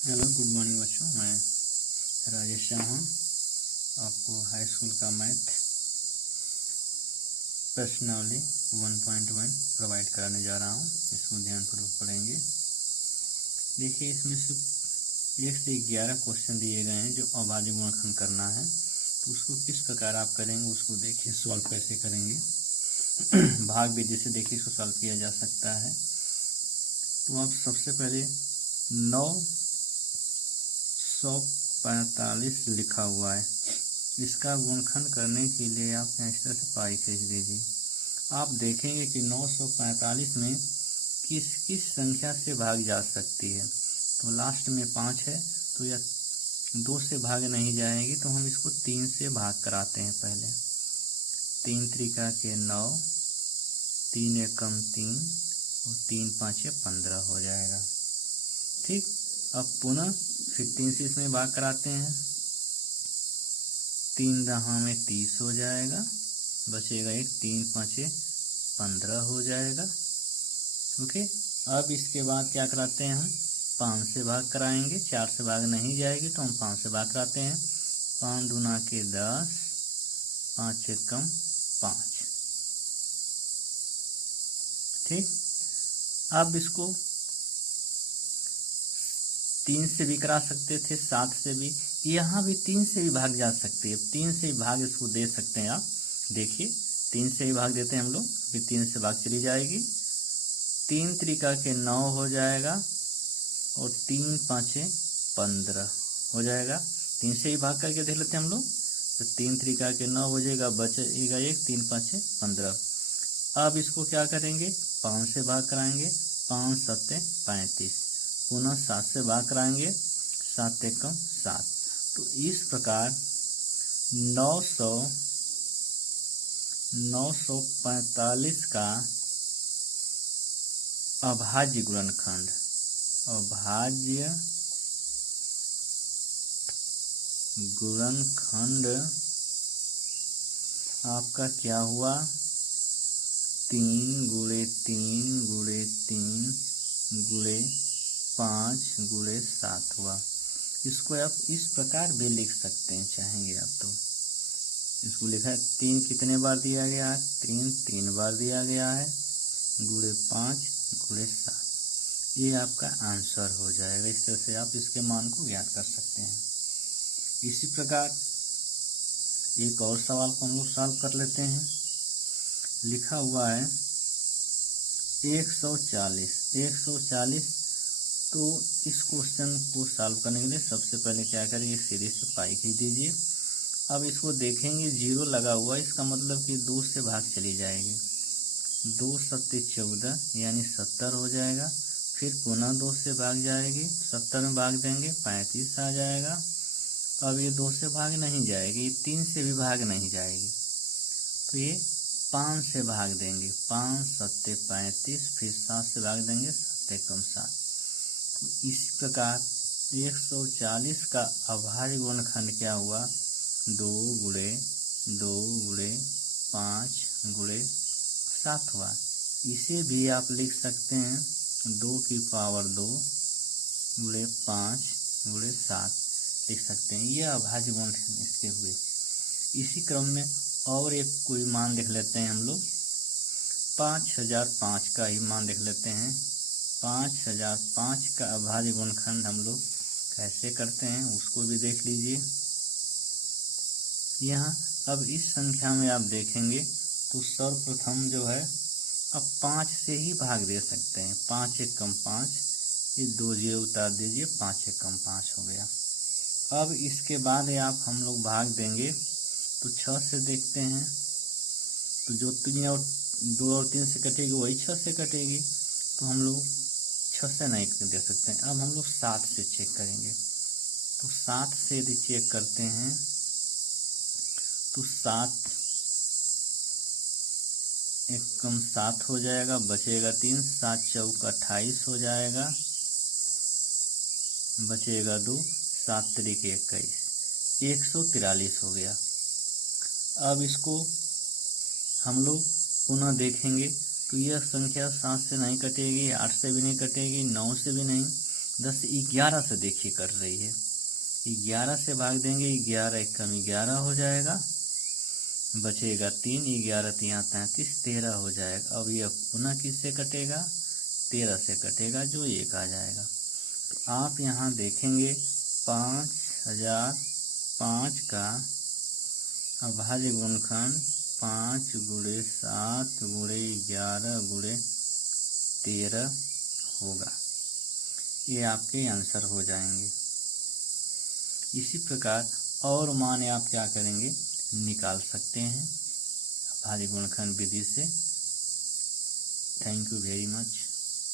Hello good morning बच्चों, मैं राजेश शर्मा आपको हाई स्कूल का मैथ प्रश्नावली 1.1 प्रोवाइड कराने जा रहा हूँ। इसको ध्यानपूर्वक पढ़ेंगे। देखिए, इसमें सिर्फ 1 से 11 क्वेश्चन दिए गए हैं जो अभाज्य गुणनखंड करना है। तो उसको किस प्रकार आप करेंगे उसको देखिए, सॉल्व कैसे करेंगे। भाग विधि से देखिए इसको सॉल्व किया जा सकता है। तो आप सबसे पहले 945 लिखा हुआ है, इसका गुणनखंड करने के लिए आप इस तरह से पाई खींच दीजिए। आप देखेंगे कि 945 में किस किस संख्या से भाग जा सकती है। तो लास्ट में 5 है, तो यह 2 से भाग नहीं जाएगी, तो हम इसको 3 से भाग कराते हैं। पहले 3 त्रिका के 9, 3 एकम 3 और 3 पाँचे 15 हो जाएगा। ठीक, अब पुनः फिर 3 से इसमें भाग कराते हैं। 3 दहा में 30 हो जाएगा, बचेगा 1, 3 पाँचे 15 हो जाएगा। ओके, अब इसके बाद क्या कराते हैं, हम 5 से भाग कराएंगे। 4 से भाग नहीं जाएगी तो हम 5 से भाग कराते हैं। 5 दूना के 10, 5 एकम 5। ठीक, अब इसको 3 से भी करा सकते थे, 7 से भी, यहाँ भी 3 से भी भाग जा सकती है। 3 से भी भाग इसको दे सकते हैं आप। देखिए, 3 से ही भाग देते हैं हम लोग, फिर 3 से भाग चली जाएगी। 3 त्रिका के 9 हो जाएगा और 3 पाँचे 15 हो जाएगा। 3 से ही भाग करके देख लेते हैं हम लोग। तो 3 त्रिका के 9 हो जाएगा, बचेगा 1, 3 पाँचे 15। अब इसको क्या करेंगे, 5 से भाग कराएंगे। 5 सत्ते 35, पुनः 7 से भाग कराएंगे। 7 एकम 7। तो इस प्रकार 945 का अभाज्य गुणनखंड, अभाज्य गुणनखंड आपका क्या हुआ, 3 गुणे 3 गुणे 3 गुणे 5 गुणे 7 हुआ। इसको आप इस प्रकार भी लिख सकते हैं, चाहेंगे आप तो। इसको लिखा है 3 कितने बार दिया गया है, 3 बार दिया गया है, गुणे 5 गुणे 7। ये आपका आंसर हो जाएगा। इस तरह से आप इसके मान को ज्ञात कर सकते हैं। इसी प्रकार एक और सवाल को हम लोग सॉल्व कर लेते हैं। लिखा हुआ है 140। तो इस क्वेश्चन को सॉल्व करने के लिए सबसे पहले क्या करेंगे, सीधे से पाई खींच दीजिए। अब इसको देखेंगे 0 लगा हुआ, इसका मतलब कि 2 से भाग चली जाएगी। 2 सत्ते 14 यानी 70 हो जाएगा। फिर पुनः 2 से भाग जाएगी, 70 में भाग देंगे 35 आ जाएगा। अब ये 2 से भाग नहीं जाएगी, 3 से भी भाग नहीं जाएगी, तो ये 5 से भाग देंगे। 5 सत्ते 35, फिर 7 से भाग देंगे, 7 एकम 7। तो इस प्रकार 140 का अभाज्य गुणनखंड क्या हुआ, 2 गुणे 2 गुणे 5 गुणे 7 हुआ। इसे भी आप लिख सकते हैं 2 की पावर 2 गुणे 5 गुणे 7 लिख सकते हैं। यह अभाज्य गुणनखंड इसके हुए। इसी क्रम में और एक कोई मान लिख लेते हैं हम लोग। 5005 का ही मान लिख लेते हैं। 5005 का अभाज्य गुणनखंड हम लोग कैसे करते हैं उसको भी देख लीजिए। यहाँ अब इस संख्या में आप देखेंगे तो सर्वप्रथम जो है, अब 5 से ही भाग दे सकते हैं। 5 एकम 5, ये 2 0 उतार दीजिए, 5 एकम 5 हो गया। अब इसके बाद आप हम लोग भाग देंगे तो 6 से देखते हैं, तो जो 3 और 2 और 3 से कटेगी वही 6 से कटेगी, तो हम लोग 6 से नहीं दे सकते हैं। अब हम लोग 7 से चेक करेंगे। तो 7 से यदि चेक करते हैं तो 7 एकम 7 हो जाएगा, बचेगा 3, 7 चौक 28 हो जाएगा, बचेगा 2, 7 त्रिक 21, 143 हो गया। अब इसको हम लोग पुनः देखेंगे तो यह संख्या 7 से नहीं कटेगी, 8 से भी नहीं कटेगी, 9 से भी नहीं, 10 11 से देखिए कर रही है, 11 से भाग देंगे, 11 एक कम 11 हो जाएगा, बचेगा 3, 11 3 33, 13 हो जाएगा। अब यह पुनः किससे कटेगा, 13 से कटेगा, जो 1 आ जाएगा। तो आप यहाँ देखेंगे 5005 का अभाज्य गुणनखंड 5 × 7 × 11 × 13 होगा। ये आपके आंसर हो जाएंगे। इसी प्रकार और मान आप क्या करेंगे, निकाल सकते हैं अभाज्य गुणनखंड विधि से। Thank you very much.